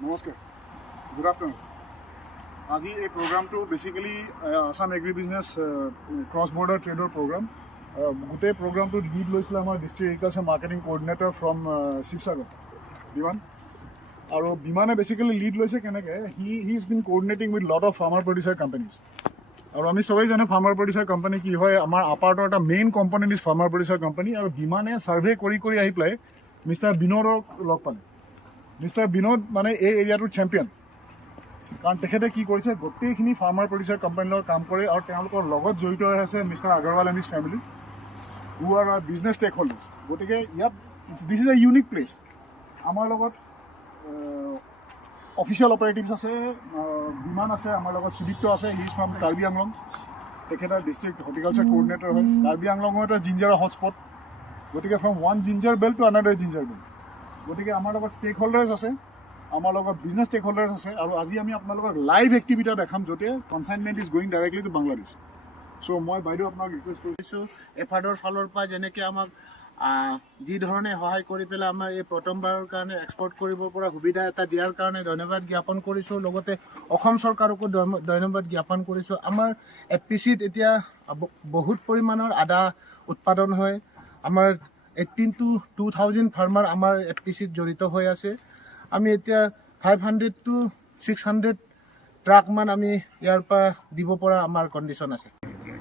নমস্কাৰ, good afternoon. আজি এই প্ৰগ্ৰামটো basically Assam agri business cross border ট্ৰেডৰ প্ৰগ্ৰাম। গোটেই প্ৰগ্ৰামটোত লিড লৈছিলে আমাৰ district agriculture marketing coordinator from Sivasagar, Biman. আৰু বিমানে বেচিকেলি লিড লৈছে কেনেকৈ, he is been coordinating with lot of farmer producer companies. আৰু আমি সবেই জানো ফাৰ্মাৰ প্ৰডিউচাৰ কোম্পানী কি হয়, আমাৰ আপাৰ্টৰ এটা main component is farmer producer company. আৰু বিমানে ছাৰ্ভে কৰি আহি পেলাই মিষ্টাৰ বিনোদক লগ পালে। মিষ্টাৰ বিনোদ মানে এই এৰিয়াটোৰ চেম্পিয়ন, কাৰণ তেখেতে কি কৰিছে, গোটেইখিনি ফাৰ্মাৰ প্ৰডিউচাৰ কোম্পানীৰ লগত কাম কৰে। আৰু তেওঁলোকৰ লগত জড়িত হৈ আছে mister Agarwal and his family, who are are business stakeholders. গতিকে ইয়াত this is a unique place. আমাৰ লগত অফিচিয়েল অপাৰেটিভছ আছে, বিমান আছে, আমাৰ লগত সুদীপ্ত আছে, he is from Karbi Anglong. তেখেতে ডিষ্ট্ৰিক্ট হৰ্টিকালচাৰ কোঅৰ্ডিনেটৰ হয়। কাৰ্বি আংলঙৰ এটা জিঞ্জাৰৰ হটস্পট, গতিকে from one ginger belt to another ginger belt. গতিকে আমাৰ লগত ষ্টেক হোল্ডাৰ্ছ আছে, আমাৰ লগত বিজনেছ ষ্টেক হোল্ডাৰ্ছ আছে। আৰু আজি আমি আপোনালোকক লাইভ এক্টিভিটি দেখাম, য'তে consignment is going directly to Bangladesh. চ' মই বাইদেউ আপোনাক ৰিকুৱেষ্ট কৰিছোঁ, এফাডৰ ফালৰ পৰা যেনেকৈ আমাক যি ধৰণে সহায় কৰি পেলাই আমাৰ এই প্ৰথমবাৰৰ কাৰণে এক্সপৰ্ট কৰিব পৰা সুবিধা এটা দিয়াৰ কাৰণে ধন্যবাদ জ্ঞাপন কৰিছোঁ। লগতে অসম চৰকাৰকো ধন্যবাদ জ্ঞাপন কৰিছোঁ। আমাৰ FPCত এতিয়া বহুত পৰিমাণৰ আদা উৎপাদন হয়। আমাৰ 18 to 2000 ফাৰ্মাৰ আমাৰ FPCত জড়িত হৈ আছে। আমি এতিয়া 500 to 600 ট্ৰাক মান আমি ইয়াৰ পৰা দিব পৰা আমাৰ কণ্ডিশ্যন আছে।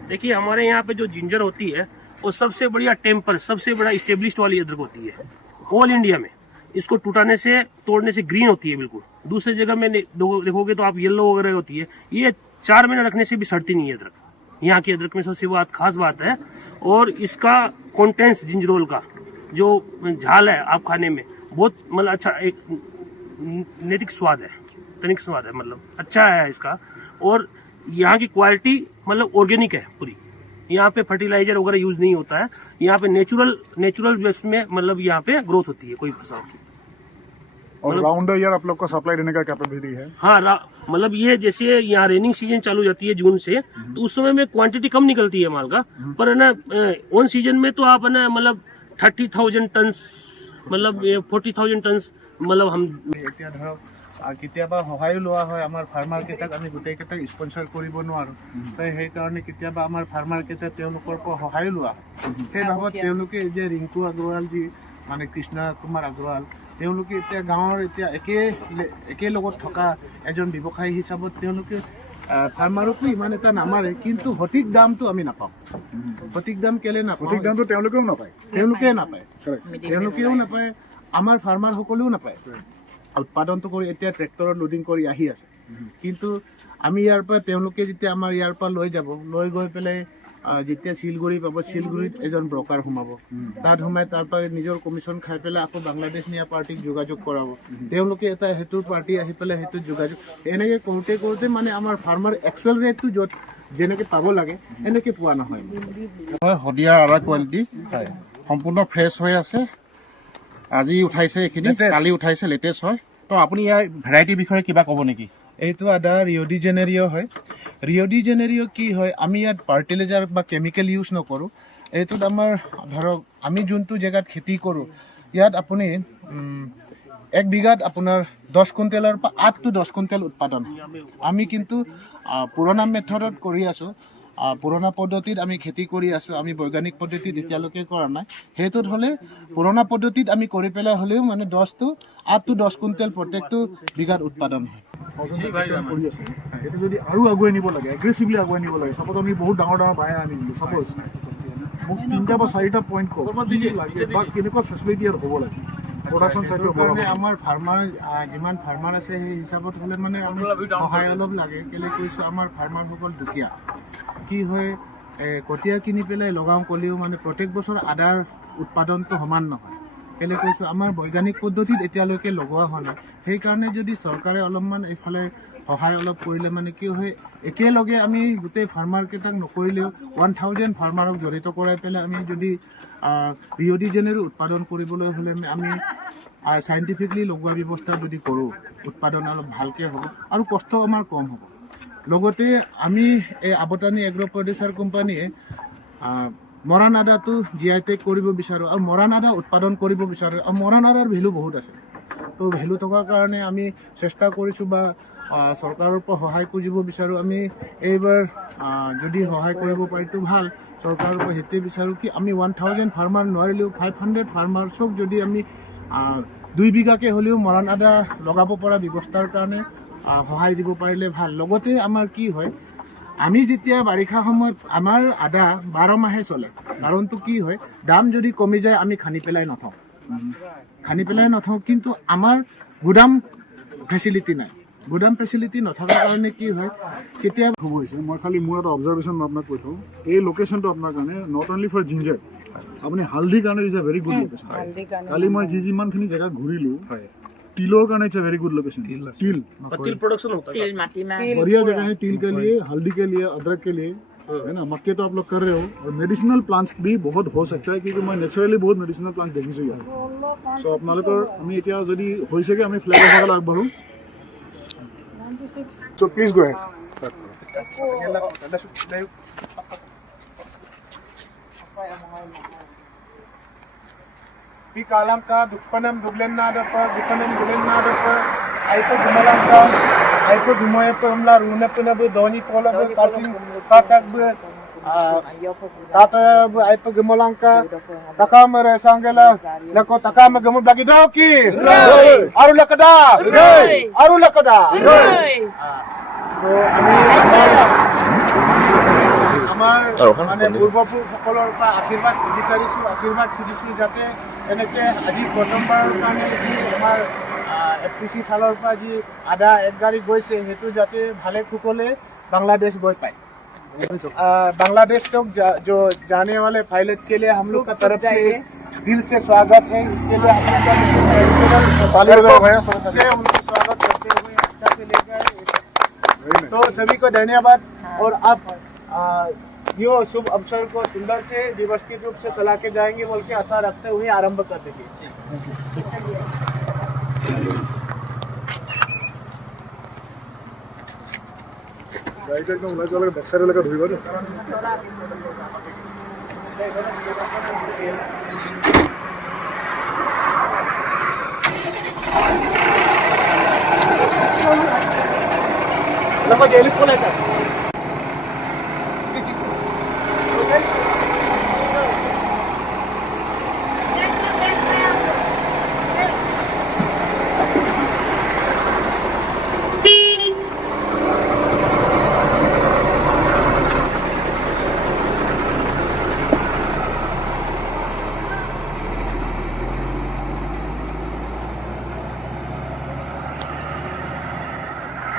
देखिए हमारे यहाँ पे जो जिंजर होती है वो सबसे बढ़िया टेम्पर, सबसे बड़ा स्टेब्लिश्ड वाली अदरक होती है ऑल इंडिया में। इसको टूटाने से तोड़ने से ग्रीन होती है बिल्कुल। दूसरी जगह में देखोगे तो आप येलो वगैरह होती है। ये 4 महीने रखने से भी सड़ती नहीं है अदरक। यहाँ की अदरक में सबसे खास बात है। और इसका कॉन्टेंस जिंजरोल का जो झाल है आप खाने में बहुत मतलब अच्छा एक नैतिक स्वाद है, तनिक स्वाद है, मतलब अच्छा है इसका। और यहाँ की क्वालिटी मतलब ऑर्गेनिक है पूरी। यहाँ पे फर्टिलाइजर वगैरह यूज नहीं होता है। यहाँ पे नेचुरल बेस में मतलब यहाँ पे ग्रोथ होती है कोई फसल की। और राउंड द ईयर आप लोग को सप्लाई देने का कैपेबिलिटी है। हाँ, मतलब ये जैसे यहाँ रेनिंग सीजन चालू हो जाती है जून से, तो उस समय में क्वांटिटी कम निकलती है माल का। पर है ना ऑन सीजन में तो आप है ना मतलब 30,000 टन मतलब 40,000 टन मतलब हम এতিয়া ধৰক কেতিয়াবা সহায়ো লোৱা হয়। আমাৰ ফাৰ্মাৰকেইটাক আমি গোটেইকেইটাক স্পনচাৰ কৰিব নোৱাৰোঁ, তো সেইকাৰণে কেতিয়াবা আমাৰ ফাৰ্মাৰকেইটা তেওঁলোকৰ পৰা সহায়ো লোৱা হয়। সেই ভাৱত তেওঁলোকে যে ৰিংকু আগৰৱালজী মানে কৃষ্ণ কুমাৰ আগৰৱাল, তেওঁলোকে এতিয়া গাঁৱৰ এতিয়া একে লগত থকা এজন ব্যৱসায়ী হিচাপত তেওঁলোকে ফাৰ্মাৰকো ইমান এটা নামাৰে, কিন্তু সঠিক দামটো আমি নাপাওঁ। সঠিক দাম কেলৈ নাপাওঁ? সঠিক দামটো তেওঁলোকেও নাপায়, তেওঁলোকেও নাপায়, আমাৰ ফাৰ্মাৰসকলেও নাপায়। উৎপাদনটো কৰি এতিয়া ট্ৰেক্টৰত লোডিং কৰি আহি আছে, কিন্তু আমি ইয়াৰ পৰা তেওঁলোকে যেতিয়া আমাৰ ইয়াৰ পৰা লৈ গৈ পেলাই যেতিয়া শিলগুৰি পাব, শিলগুৰিত এজন ব্ৰকাৰ সোমাব, তাত সোমাই তাৰ পৰা নিজৰ কমিশ্যন খাই পেলাই আকৌ বাংলাদেশ নিয়া পাৰ্টিক যোগাযোগ কৰাব। তেওঁলোকে এটা সেইটোৰ পাৰ্টি আহি পেলাই সেইটোত যোগাযোগ, এনেকৈ কৰোঁতে মানে আমাৰ ফাৰ্মাৰ একচুৱেল ৰেটটো য'ত যেনেকৈ পাব লাগে এনেকৈ পোৱা নহয়। শদিয়াৰ আদা কোৱালিটি সম্পূৰ্ণ ফ্ৰেছ হৈ আছে। আজি উঠাইছে, এইখিনি কালি উঠাইছে, লেটেষ্ট হয়। তো আপুনি ইয়াৰ ভেৰাইটিৰ বিষয়ে কিবা ক'ব নেকি? এইটো আদা ৰিঅ' ডি জেনেৰিঅ' হয়। ৰিঅ' ডি জেনেৰিঅ' কি হয়, আমি ইয়াত ফাৰ্টিলাইজাৰ বা কেমিকেল ইউজ নকৰোঁ। এইটোত আমাৰ ধৰক আমি যোনটো জেগাত খেতি কৰোঁ, ইয়াত আপুনি 1 বিঘাত আপোনাৰ 10 কুইণ্টেলৰ পৰা 8 to 10 কুইণ্টেল উৎপাদন। আমি কিন্তু পুৰণা মেথডত কৰি আছোঁ, পুৰণা পদ্ধতিত আমি খেতি কৰি আছোঁ। আমি বৈজ্ঞানিক পদ্ধতিত এতিয়ালৈকে কৰা নাই। সেইটোত হ'লে পুৰণা পদ্ধতিত আমি কৰি পেলাই হ'লেও মানে 8 to 10 কুইণ্টেল প্ৰত্যেকটো বিঘাত উৎপাদন হয়। কৰি আছে, এইটো যদি আৰু আগুৱাই নিব লাগে, এগ্ৰেছিভলি আগুৱাই নিব লাগে। ছাপ'জ আমি বহুত ডাঙৰ বাঁহে আনি দিলোঁ, ছাপ'জ মোক 3টা বা 4টা পইণ্ট কওক কি লাগে বা কেনেকুৱা ফেচিলিটি ইয়াত হ'ব লাগে প্ৰডাকশ্যন চাইডৰ কাৰণে। আমাৰ ফাৰ্মাৰ যিমান ফাৰ্মাৰ আছে সেই হিচাপত হ'লে মানে আমি সহায় অলপ লাগে। কেলৈ কৈছোঁ, আমাৰ ফাৰ্মাৰসকল দুখীয়া। কি হয়, কঠীয়া কিনি পেলাই লগাওঁ ক'লেও মানে প্ৰত্যেক বছৰ আদাৰ উৎপাদনটো সমান নহয়। কেলৈ কৈছোঁ, আমাৰ বৈজ্ঞানিক পদ্ধতিত এতিয়ালৈকে লগোৱা হোৱা নাই। সেইকাৰণে যদি চৰকাৰে অলপমান এইফালে সহায় অলপ কৰিলে মানে কি হয়, একেলগে আমি গোটেই ফাৰ্মাৰকেইটাক নকৰিলেও 1000 ফাৰ্মাৰক জড়িত কৰাই পেলাই আমি যদি ৰিঅ' ডি জেনেৰিঅ' উৎপাদন কৰিবলৈ হ'লে আমি চাইণ্টিফিকলি লগোৱা ব্যৱস্থা যদি কৰোঁ, উৎপাদন অলপ ভালকৈ হ'ব আৰু কষ্ট আমাৰ কম হ'ব। লগতে আমি এই আবতানি এগ্ৰ প্ৰডিউচাৰ কোম্পানীয়ে মৰাণ আদাটো GI টেগ কৰিব বিচাৰোঁ আৰু মৰাণ আদা উৎপাদন কৰিব বিচাৰোঁ। আৰু মৰাণ আদাৰ ভেলু বহুত আছে। তো ভেলু থকাৰ কাৰণে আমি চেষ্টা কৰিছোঁ বা চৰকাৰৰ পৰা সহায় খুজিব বিচাৰোঁ। আমি এইবাৰ যদি সহায় কৰিব পাৰিতো ভাল, চৰকাৰৰ পৰা সেইটোৱে বিচাৰোঁ কি আমি 1000 ফাৰ্মাৰ নোৱাৰিলেও 500 ফাৰ্মাৰ্ছক যদি আমি 2 বিঘাকে হ'লেও মৰাণ আদা লগাব পৰা ব্যৱস্থাৰ কাৰণে সহায় দিব পাৰিলে ভাল। লগতে আমাৰ কি হয়, আমি যেতিয়া বাৰিষা সময়ত আমাৰ আদা 12 মাহে চলে, কাৰণটো কি হয়, দাম যদি কমি যায় আমি খানি পেলাই নথওঁ, কিন্তু আমাৰ গুদাম ফেচিলিটি নাই। গুদাম ফেচিলিটি নথকাৰ কাৰণে কি হয়, কেতিয়া হ'ব হৈছে। মই খালি মোৰ এটা অবজাৰ্ভেশ্যন মই আপোনাক কৈ থওঁ, এই লোকেশ্যনটো আপোনাৰ কাৰণে নট অনলি ফৰ জিঞ্জাৰ, আপুনি হালধিৰ কাৰণে is a very good location. কালি মই যিমানখিনি জেগা ঘূৰিলোঁ, तिलों का it's a very good location. तिल प्रोडक्शन होता है, बढ़िया जगह है तिल के लिए, हल्दी के लिए, अदरक के लिए, है ना। मक्के तो आप लोग कर रहे हो, और मेडिसिनल प्लांट्स भी बहुत हो सकता है, क्योंकि मैं नेचुरली बहुत मेडिसिनल प्लांट्स देखिছোঁ ইয়াত। सो আপোনালোকৰ আমি এতিয়া যদি হৈছেগে আমি ফ্লেগ অফাৰলৈ আগবাঢ়ো। So please go head. Di kalam ka dukpanam duglen na da pa dukpanam gulen na da pa ai pa gumalam ka ai pa gumoy pa amla runa pa na bu doni pola bu karsin katak bu tata bu ai pa gumalam ka takam re sangela lako takam gumul bagi doki aru lakada তো আমি আমাৰ মানে পূৰ্বপুৰুষসকলৰ পৰা আশীৰ্বাদ খুজিছোঁ যাতে এনেকৈ আজি প্ৰথমবাৰৰ কাৰণে আমাৰ FPC ফালৰ পৰা যি আদা এক গাড়ী গৈছে সেইটো যাতে ভালে কুশলে बांग्लादेश गए पाए। बांग्लादेश तक जो जाने वाले पायलट के लिए हम लोग का तरफ से दिल से स्वागत है। इसके लिए हम लोग स्वागत करते हुए अच्छा से लेकर तो सभी को धन्यवाद। और अब यो शुभ अवसर को सुंदर से व्यवस्थित रूप से चला के जाएंगे बोल के आशा रखते हुए आरंभ कर देंगे। গাড়ীটো একদম ওলাই যোৱালৈকে বেক চাইডলৈকে ধৰিব দেই। Lama jadi pun ada.